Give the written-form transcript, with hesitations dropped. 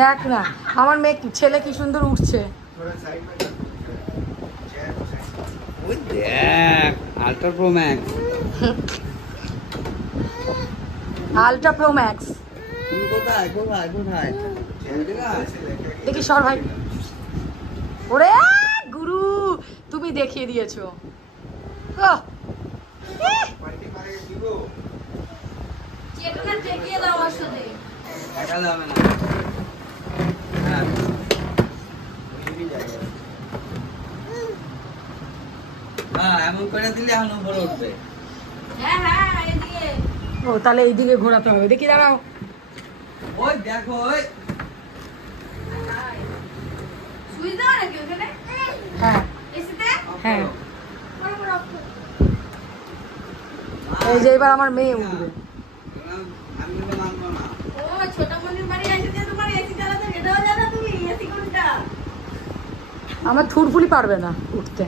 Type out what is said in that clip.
দেখ না আমার মেয়ে ছেলে কি সুন্দর উঠছে। Ultra pro max, ultra pro max. কোথায় কোথায় কোথায় দেখি সর ভাই। ওরে গুরু তুমি দেখিয়ে দিয়েছো। এমন করে দিলে এখন উপরে উঠবে। ও তাহলে এইদিকে ঘোরাতে হবে, দেখি দাঁড়াও। ওই দেখো ওই হ্যাঁ হ্যাঁ এই যে এবার আমার মেয়ে উঠবে। আমি কিন্তু মানবো না। আমার থুরফুলি পারবে না উঠতে।